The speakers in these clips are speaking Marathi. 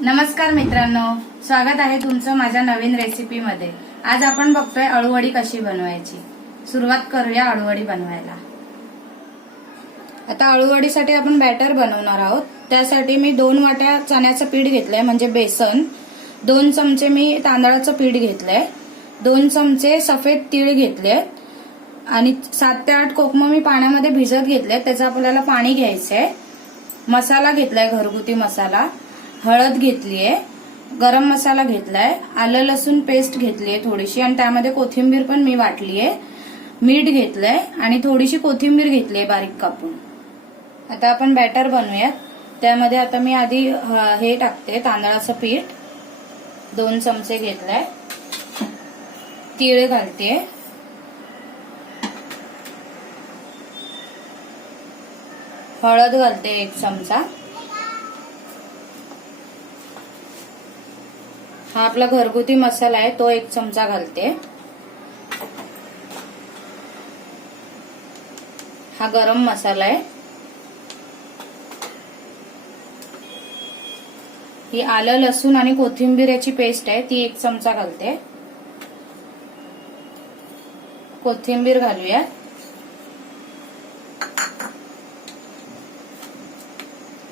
नमस्कार मित्रांनो, स्वागत आहे तुमचं माझ्या नवीन रेसिपीमध्ये। आज आपण बघतोय अळूवडी कशी बनवायची। सुरुवात करूया अळूवडी बनवायला। आता अळूवडीसाठी आपण बॅटर बनवणार आहोत। त्यासाठी मी 2 वाट्या चण्याचं पीठ घेतलंय म्हणजे बेसन, 2 चमचे मी तांदळाचं पीठ घेतलंय, 2 चमचे सफेद तीळ घेतले आणि 7 ते 8 कोकम मी पाण्यामध्ये भिजत घेतले। त्याचं आपल्याला पाणी घ्यायचंय। मसाला घेतलाय घरगुती मसाला, हळद घेतलीये, गरम मसाला घेतलाय, आलं लसूण पेस्ट घेतलीये थोडीशी आणि त्यामध्ये कोथिंबीर पण मी वाटलीये, मीठ घेतलंय आणि थोडीशी कोथिंबीर घेतलीये बारीक कापून। आता आपण बॅटर बनवूयात। त्यामध्ये आता मी आधी हे टाकते, तांदळाचं पीठ 2 चमचे घेतलाय, तीळ घालते, हळद घालते 1 चमचा, हा आपला घरगुती मसाला आहे तो 1 चमचा घालते, हा गरम मसाला आहे, ही आलं लसूण आणि कोथिंबीर याची पेस्ट आहे ती 1 चमचा घालते, कोथिंबीर घालूया,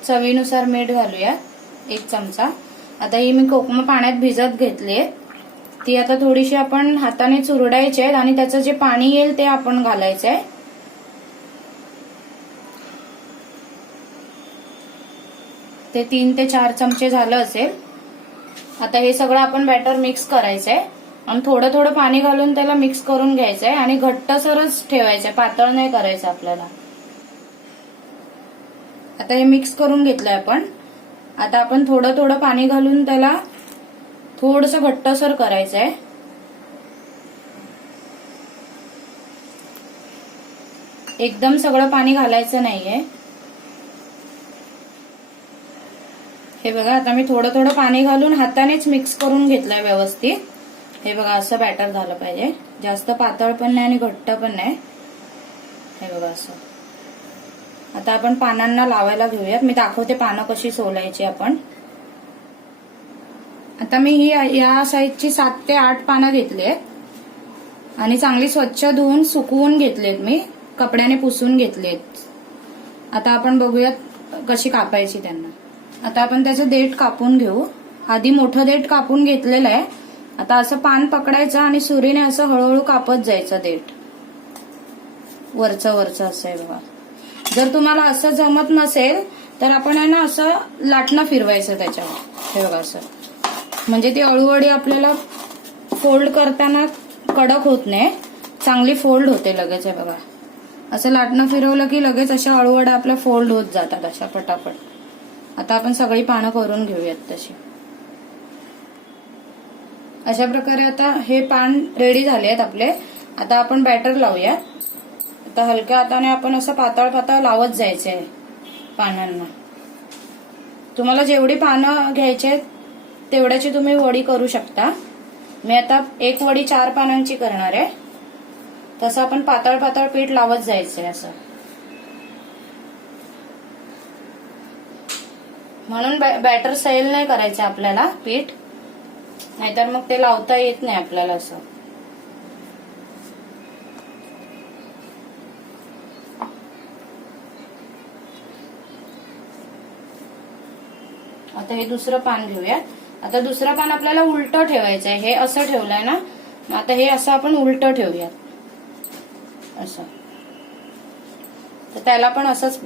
चवीनुसार मीठ घालूया 1 चमचा। आता ही मी कोकम पाण्यात भिजत घेतलीये, ती आता थोडीशी आपण हाताने चुरडायची आहे आणि त्याचं जे पाणी येईल ते आपण घालायचंय। ते 3 ते 4 चमचे झालं असेल। आता हे सगळं आपण बॅटर मिक्स करायचंय आणि थोडं थोडं पाणी घालून त्याला मिक्स करून घ्यायचंय आणि घट्टसरच ठेवायचंय, पातळ नाही करायचं आपल्याला। आता हे मिक्स करून घेतलंय आपण। आता आपण थोडं थोडं पाणी घालून त्याला थोडंसं घट्टसर करायचंय। एकदम सगळं पाणी घालायचं नाहीये। हे बघा, आता मी थोडं थोडं पाणी घालून हातानेच मिक्स करून घेतलंय व्यवस्थित। हे बघा, असं बॅटर झालं पाहिजे, जास्त पातळ पण नाही आणि घट्ट पण नाही। हे बघा असं। आता आपण पानांना लावायला घेऊयात, मी दाखवते पानं कशी सोलायची आपण। आता मी ही या साईजची 7 ते 8 पानं घेतलीत आणि चांगली स्वच्छ धुवून सुकवून घेतलेत, मी कपड्याने पुसून घेतलेत। आता आपण बघूयात कशी कापायची त्यांना। आता आपण त्याचं देठ कापून घेऊ। आधी मोठं देठ कापून घेतलेलं आहे। आता असं पान पकडायचं आणि सुरीने असं हळूहळू कापत जायचं देठ, वरचं असं आहे बघा। जर तुम्हाला असं जमत नसेल तर आपण आहे ना असं लाटणं फिरवायचं त्याच्यावर। हे बघा असं, म्हणजे ती अळूवडी आपल्याला फोल्ड करताना कडक होत नाही, चांगली फोल्ड होते लगेच। आहे बघा, असं लाटणं फिरवलं की लगेच अशा अळूवड्या आपल्या फोल्ड होत जातात अशा पटापट। आता आपण सगळी पानं करून घेऊयात तशी। अशा प्रकारे आता हे पान रेडी झाले आहेत आपले। आता आपण बॅटर लावूया। आता हलक्या हाताने आपण असं पातळ पातळ लावत जायचंय पानांना। तुम्हाला जेवढी पानं घ्यायची तेवढ्याची तुम्ही वडी करू शकता। मी आता 1 वडी 4 पानांची करणार आहे। तसं आपण पातळ पातळ पीठ लावत जायचंय असं। म्हणून बॅटर सैल नाही करायचं आपल्याला पीठ, नाहीतर मग ते लावता येत नाही आपल्याला असं। आता हे दुसरं पान घेऊया। आता दुसरं पान आपल्याला उलटं ठेवायचंय, हे असं ठेवलंय ना, आता हे असं आपण उलटं ठेवूयात असं। तर त्याला पण असंच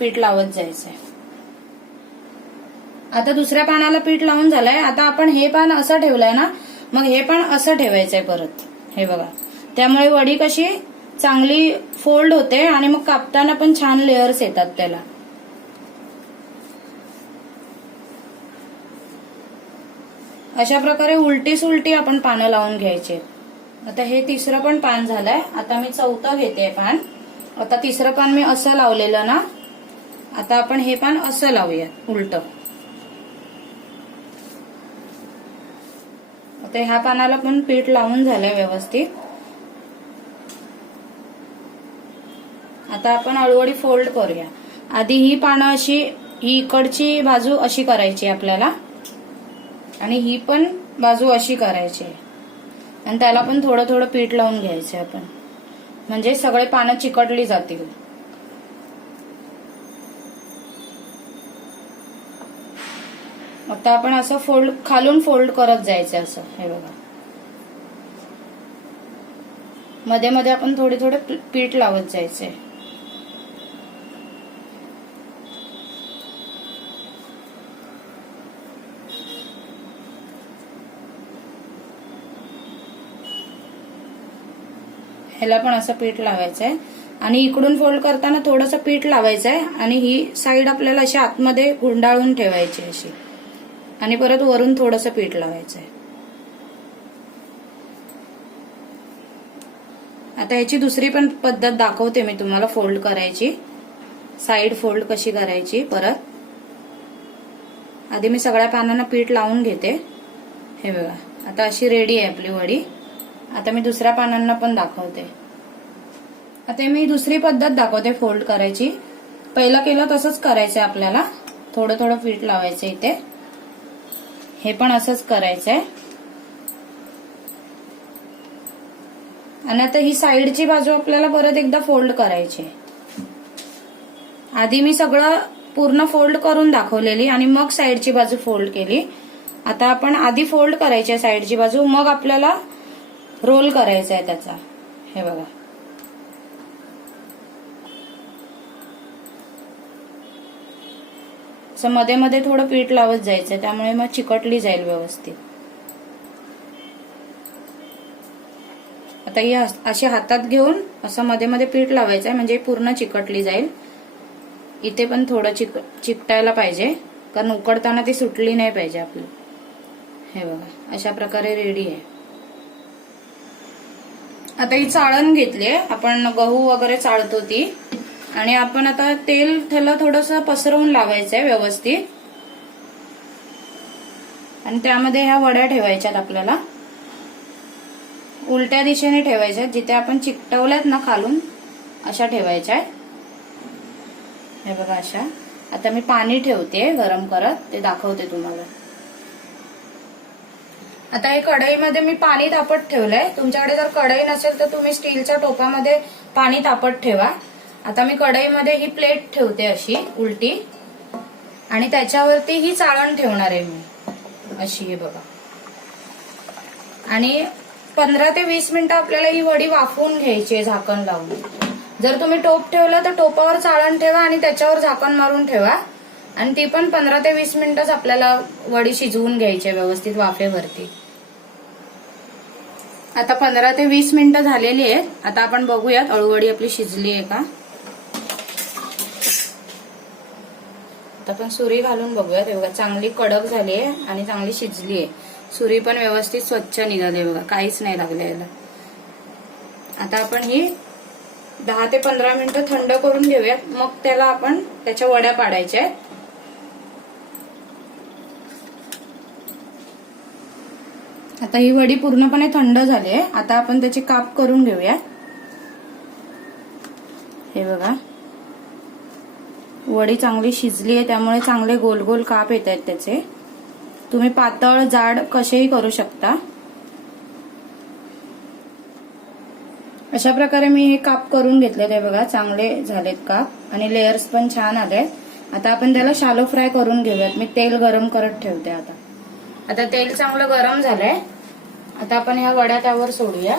पीठ लावत जायचंय। आता दुसऱ्या पानाला पीठ लावून झालंय। आता आपण हे पान असं ठेवलंय ना, मग हे पण असं ठेवायचंय परत। हे बघा, त्यामुळे वडी कशी चांगली फोल्ड होते आणि मग कापताना पण छान लेयर्स येतात त्याला। अशा प्रकारे उलटी सुलटी आपण पानं लावून घ्यायचे। आता हे तिसरं पण पान झालंय। आता मी चौथं घेते पान। आता तिसरं पान मी असं लावलेलं ना, आता आपण हे पान असं लावूया उलट। आता ह्या पानाला पण पीठ लावून झालंय व्यवस्थित। आता आपण अळूवडी फोल्ड करूया। आधी ही पानं अशी ही इकडची बाजू अशी करायची आपल्याला आणि ही पण बाजू अशी करायची आणि त्याला पण थोडं थोडं पीठ लावून घ्यायचं आपण, म्हणजे सगळे पानं चिकटली जातील. आता आपण असं खालून फोल्ड करत जायचं असं. हे बघा, मध्ये मध्ये आपण थोडे थोडे पीठ लावत जायचंय. ह्याला पण असं पीठ लावायचंय आणि इकडून फोल्ड करताना थोडंसं पीठ लावायचंय आणि ही साईड आपल्याला अशी आतमध्ये गुंडाळून ठेवायची अशी आणि परत वरून थोडंसं पीठ लावायचंय. आता याची दुसरी पण पद्धत दाखवते मी तुम्हाला फोल्ड करायची, साईड फोल्ड कशी करायची. परत आधी मी सगळ्या पानांना पीठ लावून घेते. हे बघा, आता अशी रेडी आहे आपली वडी. आता मी दुसऱ्या पानांना पण दाखवते. आता मी दुसरी पद्धत दाखवते फोल्ड करायची. पहिला केलं तसंच करायचंय आपल्याला, थोडं थोडं पीठ लावायचं इथे. हे पण असंच करायचंय आणि आता ही साईडची बाजू आपल्याला परत एकदा फोल्ड करायची. आधी मी सगळं पूर्ण फोल्ड करून दाखवलेली आणि मग साईडची बाजू फोल्ड केली. आता आपण आधी फोल्ड करायची साईडची बाजू, मग आपल्याला रोल करायचा आहे त्याचा. हे बघा, असं मध्ये मध्ये थोडं पीठ लावत जायचंय, त्यामुळे मग चिकटली जाईल व्यवस्थित. आता ही अशी हातात घेऊन असं मध्ये मध्ये पीठ लावायचंय, म्हणजे पूर्ण चिकटली जाईल. इथे पण थोडं चिकटायला पाहिजे, कारण उकडताना ती सुटली नाही पाहिजे आपली. हे बघा, अशा प्रकारे रेडी आहे. आता ही चाळण घेतलीये आपण, गहू वगैरे चाळतो ती, आणि आपण आता तेल त्याला थोडंसं पसरवून लावायचंय व्यवस्थित आणि त्यामध्ये ह्या वड्या ठेवायच्यात आपल्याला. उलट्या दिशेने ठेवायच्या, जिथे आपण चिकटवल्यात ना खालून अशा ठेवायच्या. हे बघा अशा. आता मी पाणी ठेवते गरम करत, ते दाखवते तुम्हाला. आता हे कढईमध्ये मी पाणी तापत ठेवलंय. तुमच्याकडे जर कढई नसेल तर तुम्ही स्टीलच्या टोपामध्ये पाणी तापत ठेवा. आता मी कढईमध्ये ही प्लेट ठेवते अशी उलटी आणि त्याच्यावरती ही चाळण ठेवणार आहे मी अशी. हे बघा, आणि 15 ते 20 मिनिटं आपल्याला ही वडी वाफवून घ्यायची आहे झाकण लावून. जर तुम्ही टोप ठेवलं तर टोपावर चाळण ठेवा आणि त्याच्यावर झाकण मारून ठेवा, आणि ती पण 15 ते 20 मिनिटच आपल्याला वडी शिजवून घ्यायची व्यवस्थित वाफेवरती. आता 15 ते 20 मिनिटं झालेली आहेत. आता आपण बघूयात अळूवडी आपली शिजली आहे का. आता आपण सुरी घालून बघूयात. हे बघा, चांगली कडक झाली आहे आणि चांगली शिजली आहे. सुरी पण व्यवस्थित स्वच्छ निघाली बघा, काहीच नाही लागले याला. आता आपण ही 10 ते 15 मिनिटं थंड करून घेऊयात, मग त्याला आपण त्याच्या वड्या पाडायच्या आहेत. आता ही वडी पूर्णपणे थंड झाली आहे. आता आपण त्याचे काप करून घेऊया. हे बघा, वडी चांगली शिजली आहे, त्यामुळे चांगले गोल गोल काप येत आहेत त्याचे. तुम्ही पातळ जाड कसेही करू शकता. अशा प्रकारे मी हे काप करून घेतले. ते बघा, चांगले झालेत काप आणि लेयर्स पण छान आले. आता आपण त्याला शालो फ्राय करून घेऊयात. मी तेल गरम करत ठेवते. आता तेल चांगलं गरम झालंय. आता आपण ह्या वड्या त्यावर सोडूया.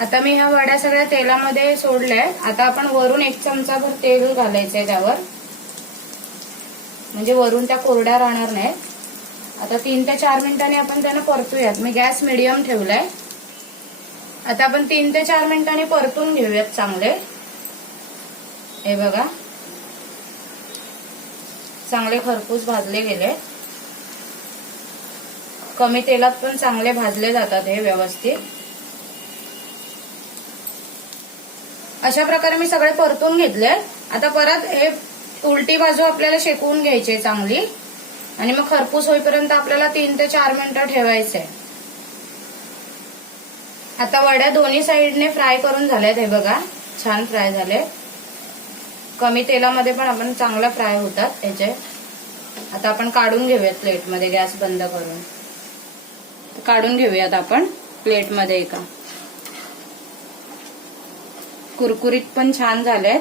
आता मी ह्या वड्या सगळ्या तेलामध्ये सोडल्या. आता आपण वरून 1 चमचाभर तेल घालायचंय त्यावर, म्हणजे वरून त्या कोरड्या राहणार नाहीत. आता 3 ते 4 मिनिटांनी आपण त्यांना परतूयात. मी गॅस मिडियम ठेवलाय. आता आपण 3 ते 4 मिनिटांनी परतून घेऊयात चांगले. हे बघा, चांगले खरपूस भाजले गेले. कमी तेलात पण चांगले भाजले जातात हे व्यवस्थित. अशा प्रकारे मी सगळे परतून घेतले. आता परत हे उलटी बाजू आपल्याला शेकवून घ्यायची चांगली, आणि मग खरपूस होईपर्यंत आपल्याला 3 ते 4 मिनिटं ठेवायचंय. आता वड्या दोन्ही साईडने फ्राय करून झाल्यात. हे बघा, छान फ्राय झाले. कमी तेलामध्ये पण आपण चांगला फ्राय होतात याचे. आता आपण काढून घेऊयात प्लेटमध्ये, गॅस बंद करून काढून घेऊयात आपण प्लेटमध्ये एका. कुरकुरीत पण छान झालेत.